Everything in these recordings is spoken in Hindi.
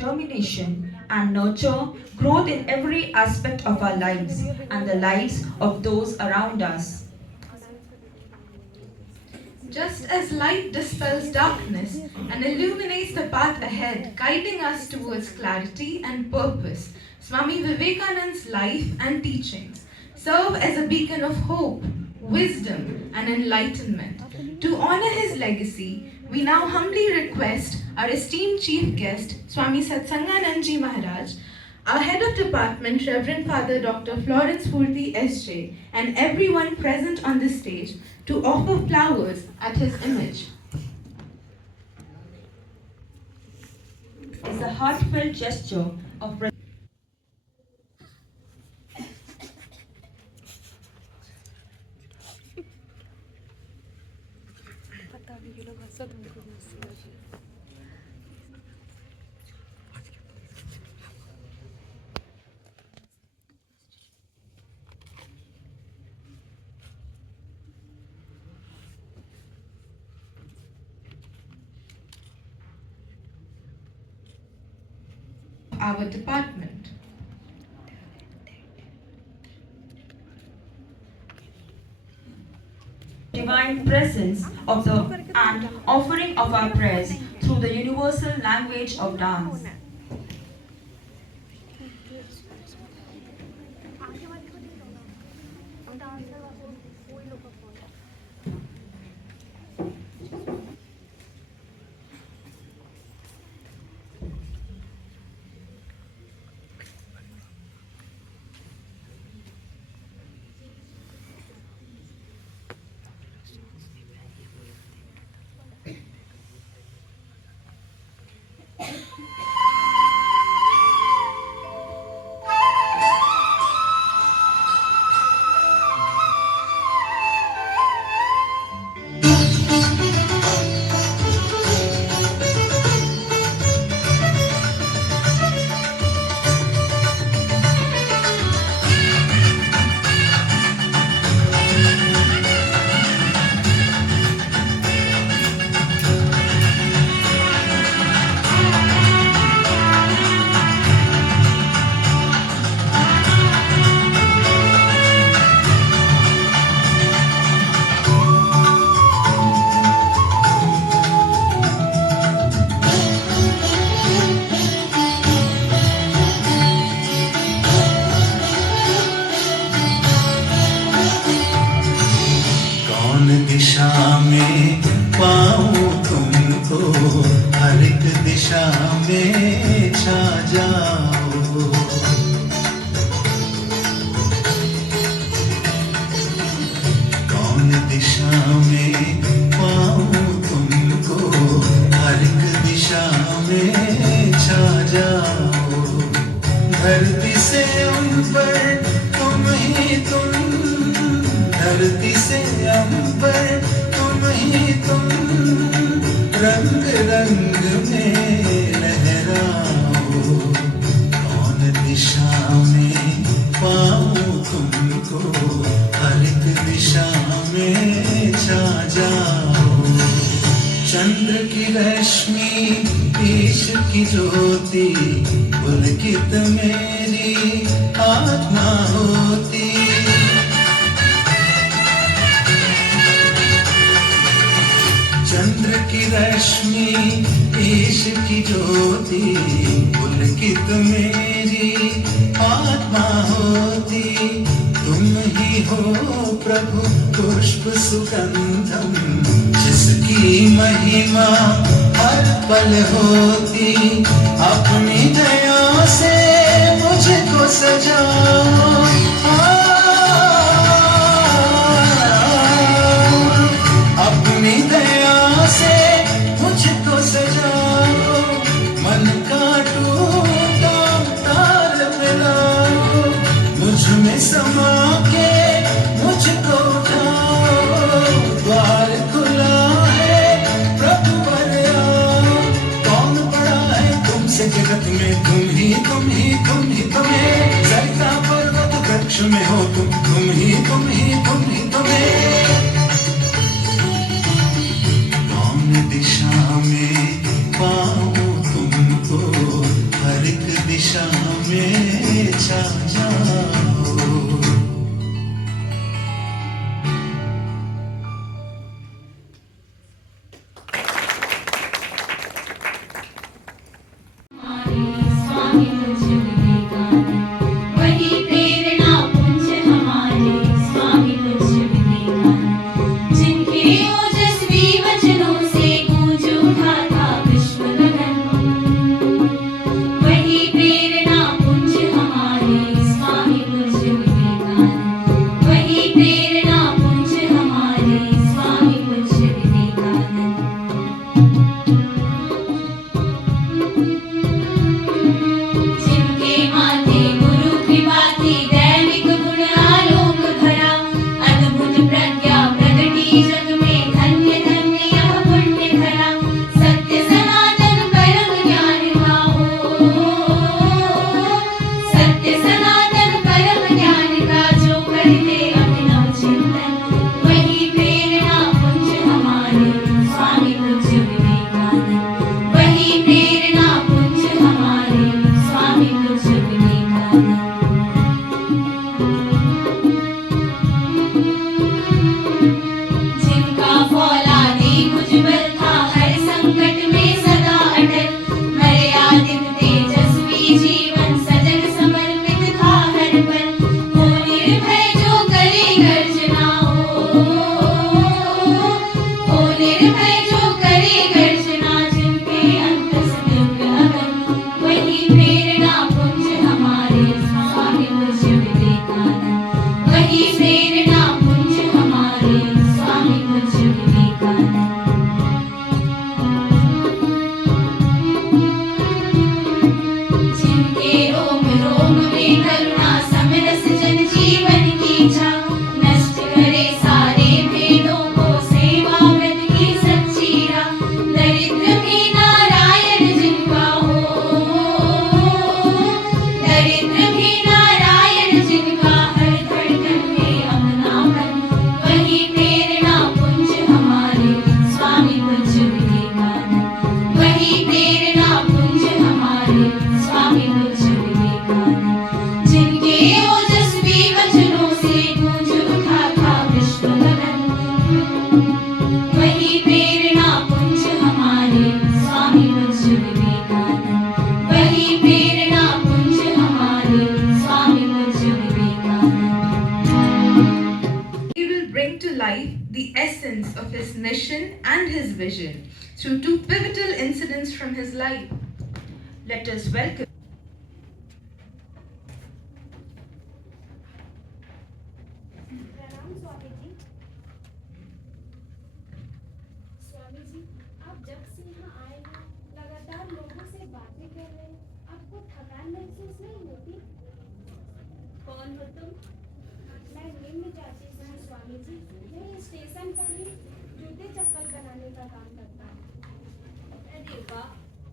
determination and nurture growth in every aspect of our lives and the lives of those around us. Just as light dispels darkness and illuminates the path ahead, guiding us towards clarity and purpose, Swami Vivekananda's life and teachings serve as a beacon of hope, wisdom, and enlightenment. To honor his legacy, we now humbly request our esteemed chief guest, Swami Satsanganandji Maharaj, our head of department, Reverend Father Dr. Florence Purti S.J., and everyone present on this stage to offer flowers at his image. It's a heartfelt gesture of Our department. divine presence of the and offering of our prayers through the universal language of dance. दिशा में पाऊं तुमको, हर एक दिशा में छा जाओ। कौन दिशा में पाऊं तुमको, हर एक दिशा में छा जाओ। धरती से अंबर तुम ही तुम, धरती से अंबर तुम ही तुम, रंग रंग में लहराओ। कौन दिशा में पाऊं तुमको, हर एक दिशा में छा जाओ। चंद्र की रश्मि, ईश की ज्योति, पुलकित मेरी आत्मा होती। चंद्र की रश्मि, ईश की ज्योति, पुलकित मेरी आत्मा होती। तुम ही हो प्रभु पुष्प सुगंधम, जिसकी महिमा हर पल होती। अपनी दया से मुझको सजाओ, अपनी दया से मुझको सजाओ। मन का टूटा तार मिलाओ, मुझ में समा के मुझको उठाओ। द्वार खुला है प्रभु वर आओ। कौन बड़ा है तुमसे जगत में, तुम ही तुम ही तुम ही तुम्हें। सरिता पर्वत वृक्ष में हो तुम ही तुम ही तुम ही तुम्हें। दिशा में पाऊं तुमको, mission and his vision through two pivotal incidents from his life. Let us welcome प्रणाम स्वामी जी। स्वामी जी, आप जब से यहाँ आए हैं, लगातार लोगों से बातें कर रहे हैं, आपको थकान महसूस नहीं होती? कौन हो तुम? मैं निम्न जाति से हूँ स्वामी जी। मैं स्टेशन पर ही जूते चप्पल बनाने का काम करता हूँ। अरे वाह,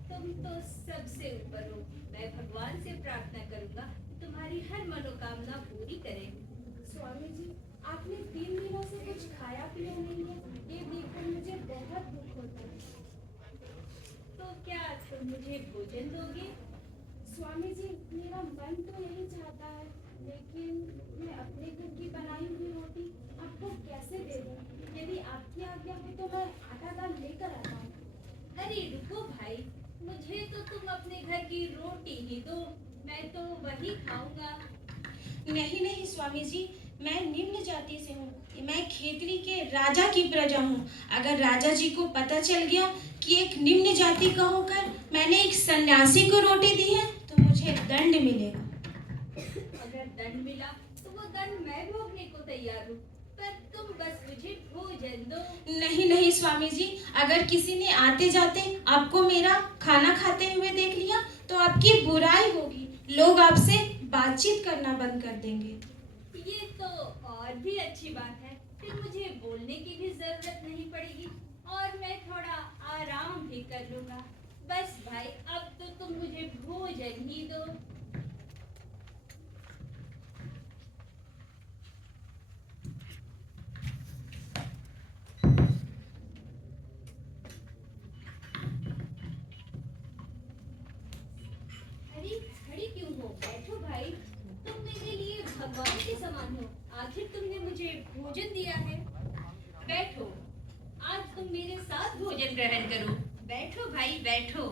तुम तो सबसे ऊपर हो। मैं भगवान से प्रार्थना करूंगा कि तुम्हारी हर मनोकामना पूरी करे। स्वामी जी, आपने 3 दिनों से कुछ खाया पिया नहीं है, ये देखकर मुझे बहुत दुख होता है। तो क्या तुम मुझे भोजन दोगे? स्वामी जी, मेरा मन तो यही चाहता है, लेकिन मैं अपने घर की बनाई हुई रोटी आपको कैसे दे दूं? यदि आपकी आज्ञा हो तो मैं आटा दाल लेकर आता हूँ। अरे रुको भाई, मुझे तो तुम अपने घर की रोटी ही दो, मैं तो वही खाऊंगा। नहीं नहीं स्वामी जी, मैं निम्न जाति से हूँ। मैं खेतरी के राजा की प्रजा हूँ। अगर राजा जी को पता चल गया कि एक निम्न जाति का होकर मैंने एक सन्यासी को रोटी दी है तो मुझे दंड मिलेगा। अगर दंड मिला तो वो दंड मैं भोगने को तैयार हूँ, पर तुम बस मुझे भोजन दो। नहीं नहीं स्वामी जी, अगर किसी ने आते जाते आपको मेरा खाना खाते हुए देख लिया तो आपकी बुराई होगी। लोग आपसे बातचीत करना बंद कर देंगे। ये तो और भी अच्छी बात है, फिर मुझे बोलने की भी जरूरत नहीं पड़ेगी और मैं थोड़ा आराम भी कर लूंगा। बस भाई, अब तो तुम मुझे भोजन ही दो। अरे खड़ी क्यों हो? बैठो भाई, तुम मेरे लिए भगवान के समान हो। आखिर तुमने मुझे भोजन दिया है। बैठो, आज तुम मेरे साथ भोजन ग्रहण करो। बैठो भाई, बैठो।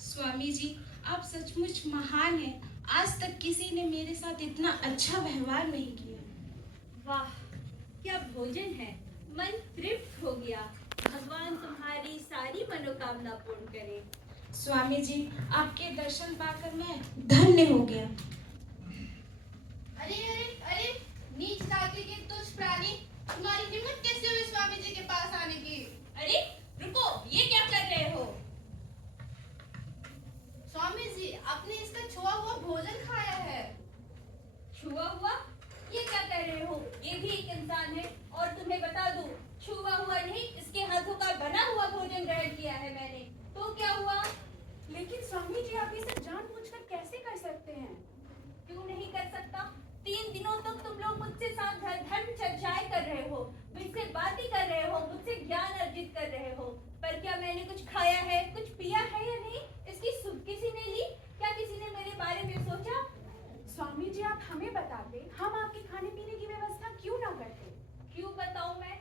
स्वामी जी, आप सचमुच महान हैं। आज तक किसी ने मेरे साथ इतना अच्छा व्यवहार नहीं किया। वाह, क्या भोजन है! मन तृप्त हो गया। भगवान तुम्हारी सारी मनोकामना पूर्ण करे। स्वामी जी, आपके दर्शन पाकर मैं धन्य हो गया। अरे अरे अरे, नीच जाति के तुच्छ प्राणी, तुम्हारी हिम्मत कैसे हुई स्वामी जी के पास आने की? अरे रुको, ये क्या कर रहे हो? स्वामी जी, आपने इसका छुआ हुआ भोजन खाया है। छुआ हुआ? ये क्या कर रहे हो? ये भी एक इंसान है और तुम्हें बता दूं, छुआ हुआ नहीं, इसके हाथों का बना हुआ भोजन ग्रहण किया है मैंने। तो क्या हुआ? लेकिन स्वामी जी, आप इसे जानबूझकर कैसे कर सकते हैं? क्यों नहीं कर सकता? 3 दिनों तक तुम लोग मुझसे साथ धर्म चर्चाएं कर रहे हो, मुझसे बातें कर रहे हो, मुझसे ज्ञान अर्जित कर रहे हो, पर क्या मैंने कुछ खाया है, कुछ पिया है या नहीं? इसकी सुध किसी ने ली? क्या किसी ने मेरे बारे में सोचा? स्वामी जी, आप हमें बताते, हम आपके खाने पीने की व्यवस्था क्यों ना करते? क्यों बताऊं मैं?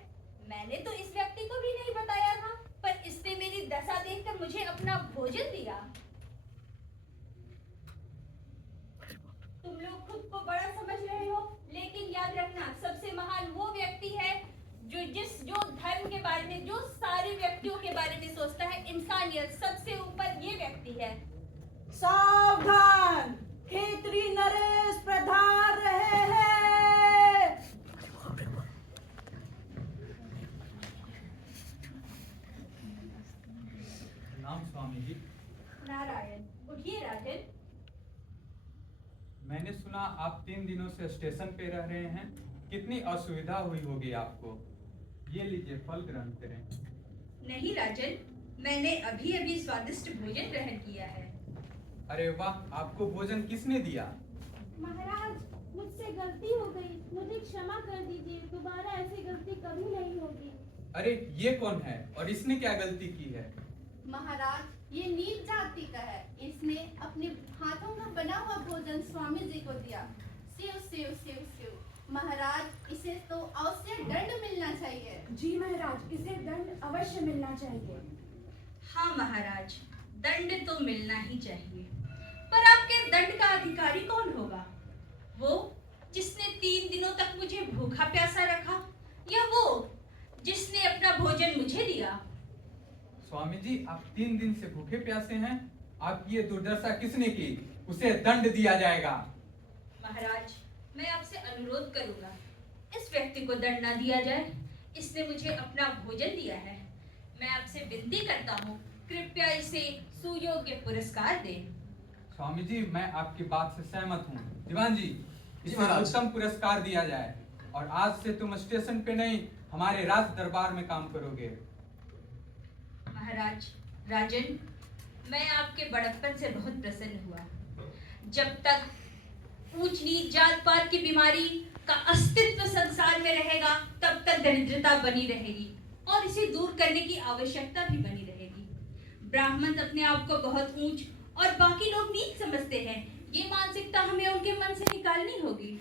मैंने तो इस व्यक्ति को भी नहीं बताया था, पर इसने मेरी दशा देखकर मुझे अपना भोजन दिया। तुम लोग खुद को बड़ा समझ रहे हो, लेकिन याद रखना, सबसे महान वो व्यक्ति है जो धर्म के बारे में, जो सारे व्यक्तियों के बारे में सोचता है। इंसानियत सबसे ऊपर ये व्यक्ति है। सावधान, खेतरी नरेश प्रधान रहे हैं। नाम स्वामी जी। नारायण, उठिए राजन। मैंने सुना आप 3 दिनों से स्टेशन पे रह रहे हैं। कितनी असुविधा हुई होगी आपको। ये लीजिए, फल ग्रहण करें। नहीं राजन, मैंने अभी अभी स्वादिष्ट भोजन ग्रहण किया है। अरे वाह, आपको भोजन किसने दिया? महाराज, मुझसे गलती हो गई, मुझे क्षमा कर दीजिए। दोबारा ऐसी गलती कभी नहीं होगी। अरे ये कौन है और इसने क्या गलती की है? महाराज, ये नीच जाति का है। इसने अपने हाथों का बना हुआ भोजन स्वामी जी को दिया। Save save save save. महाराज, इसे तो अवश्य दंड मिलना चाहिए। जी महाराज, इसे दंड अवश्य मिलना चाहिए। हाँ महाराज, दंड तो मिलना ही चाहिए। पर आपके दंड का अधिकारी कौन होगा? वो जिसने 3 दिनों तक मुझे भूखा प्यासा रखा, या वो जिसने अपना भोजन मुझे दिया? स्वामी जी, आप 3 दिन से भूखे प्यासे हैं। आपकी ये दुर्दशा किसने की? उसे दंड दिया जाएगा। महाराज, मैं आपसे अनुरोध करूंगा, इस व्यक्ति को दंड ना दिया जाए। इसने मुझे अपना भोजन दिया है। मैं आपसे विनती करता हूँ, कृपया इसे सुयोग्य पुरस्कार दें। स्वामी जी, मैं आपकी बात से सहमत हूँ। दीवान जी, इसे महाराज। उत्तम पुरस्कार दिया जाए। और आज से तुम स्टेशन पे नहीं, हमारे राज दरबार में काम करोगे। महाराज, राजन, मैं आपके बड़प्पन से बहुत प्रसन्न हुआ। जब तक ऊंच नीच जात पात की बीमारी का अस्तित्व संसार में रहेगा, तब तक दरिद्रता बनी रहेगी और इसे दूर करने की आवश्यकता भी बनी रहेगी। ब्राह्मण अपने आप को बहुत ऊंच और बाकी लोग नीच समझते हैं। ये मानसिकता हमें उनके मन से निकालनी होगी।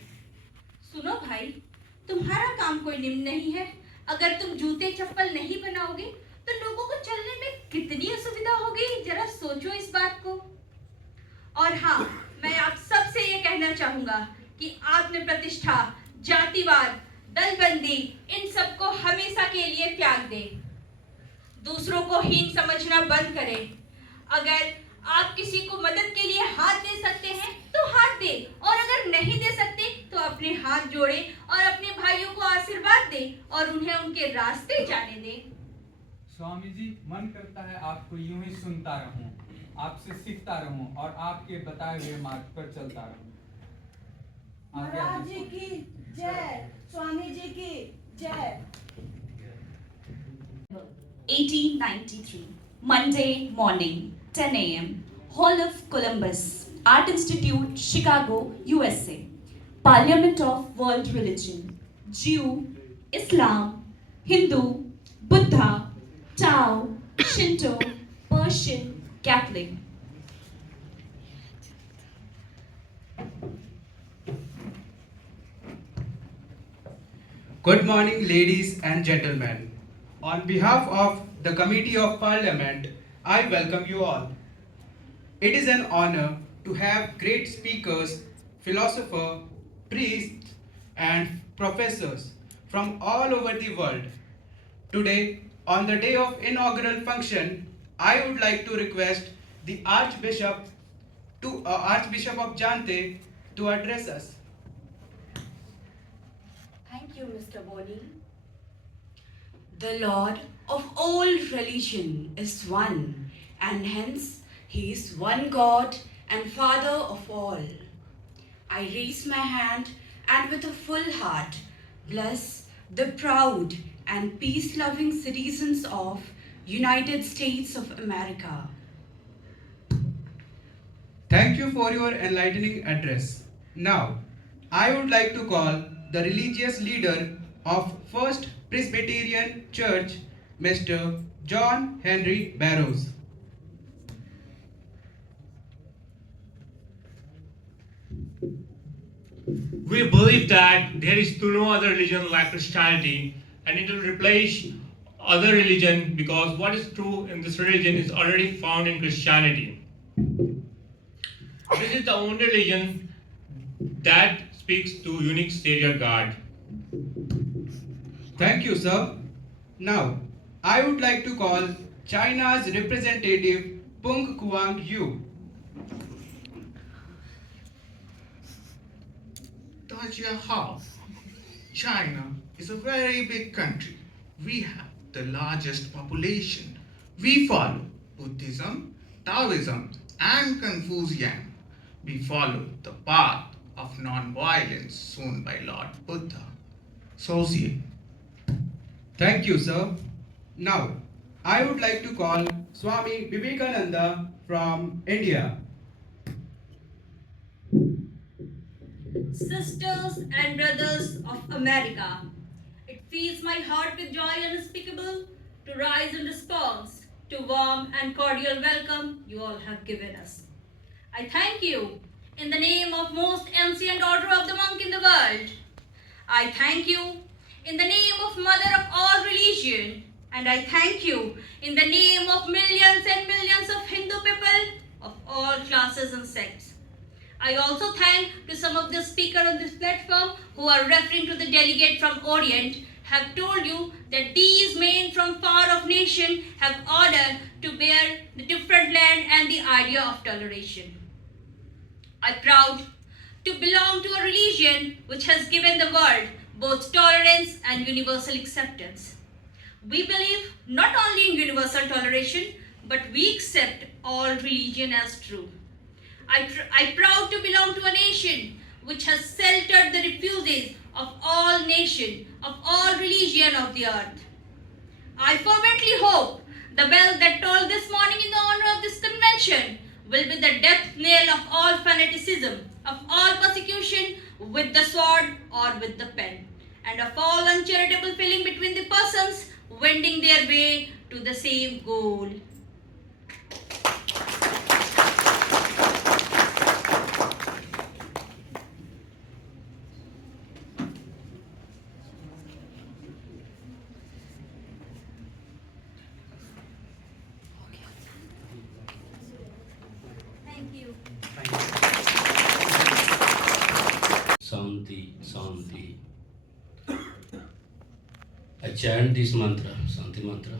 सुनो भाई, तुम्हारा काम कोई निम्न नहीं है। अगर तुम जूते चप्पल नहीं बनाओगे तो लोगों को चलने में कितनी असुविधा होगी, जरा सोचो इस बात को। और हाँ, मैं आप सबसे ये कहना चाहूंगा कि आत्म प्रतिष्ठा, जातिवाद, दलबंदी, इन सबको हमेशा के लिए त्याग दें। दूसरों को हीन समझना बंद करें। अगर आप किसी को मदद के लिए हाथ दे सकते हैं तो हाथ दें, और अगर नहीं दे सकते तो अपने हाथ जोड़ें और अपने भाइयों को आशीर्वाद दें और उन्हें उनके रास्ते जाने दें। स्वामी जी, मन करता है आपको यूं ही सुनता रहूं, आपसे सीखता रहूं और आपके बताए हुए मार्ग पर चलता रहूं। आगे महाराज आगे। जी की जय, स्वामी जी की जय। 1893, Monday morning, 10 a.m., Hall of Columbus, Art Institute, Chicago, USA. Parliament of World Religion, Jew, Islam, Hindu, Buddha, Tao, Shinto, Persian, Catholic. Good morning, ladies and gentlemen. On behalf of the Committee of Parliament, I welcome you all. It is an honor to have great speakers, philosophers, priests, and professors from all over the world. Today, on the day of inaugural function, I would like to request the Archbishop of Jante to address us. Thank you, Mr. Boni. The Lord of all religion is one, and hence He is one God and Father of all. I raise my hand and with a full heart bless the proud and peace-loving citizens of United States of America. Thank you for your enlightening address. Now, I would like to call the religious leader of First Presbyterian Church, Mr. John Henry Barrows. We believe that there is no other religion like Christianity, and it will replace other religion because what is true in this religion is already found in Christianity. This is the only religion that speaks to unique Savior God. Thank you, sir. Now, I would like to call China's representative Peng Kuang Yu. Dajia, China is a very big country. We have the largest population. We follow Buddhism, Taoism, and Confucianism. We follow the path of non-violence shown by Lord Buddha. Sozi. Thank you, sir. Now, I would like to call Swami Vivekananda from India. Sisters and brothers of America, it fills my heart with joy unspeakable to rise in response to warm and cordial welcome you all have given us. I thank you in the name of most ancient order of the monk in the world. I thank you in the name of Mother of all religion, and I thank you in the name of millions and millions of Hindu people of all classes and sects. I also thank to some of the speakers on this platform who are referring to the delegate from Orient, have told you that these men from far off nation have ordered to bear the different land and the idea of toleration. I am proud to belong to a religion which has given the world both tolerance and universal acceptance. We believe not only in universal toleration, but we accept all religion as true. I am proud to belong to a nation which has sheltered the refugees of all nations, of all religion of the earth. I fervently hope the bell that tolled this morning in the honor of this convention will be the death knell of all fanaticism, of all persecution with the sword or with the pen, and of all uncharitable feeling between the persons wending their way to the same goal. Thank you. Shanti, Shanti. I chant this mantra, Shanti mantra,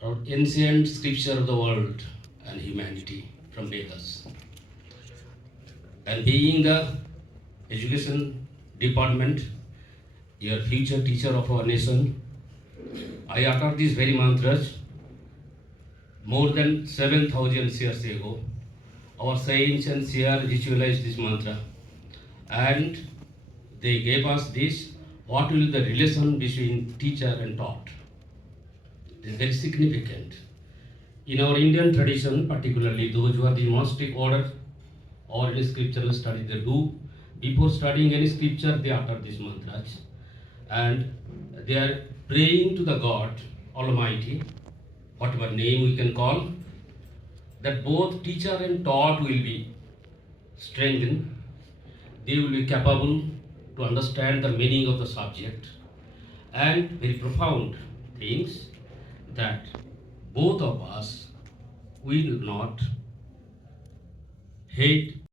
from ancient scripture of the world and humanity from Vedas. And being the education department, your future teacher of our nation, I utter these very mantras more than 7,000 years ago. Our saints and seers ritualized this mantra, and they gave us this, what will the relation between teacher and taught. It is very significant. In our Indian tradition, particularly those who are the monastic order or any scriptural study, they do, before studying any scripture, they utter these mantras, and they are praying to the God Almighty, whatever name we can call, that both teacher and taught will be strengthened, they will be capable to understand the meaning of the subject, and very profound things, that both of us will not hate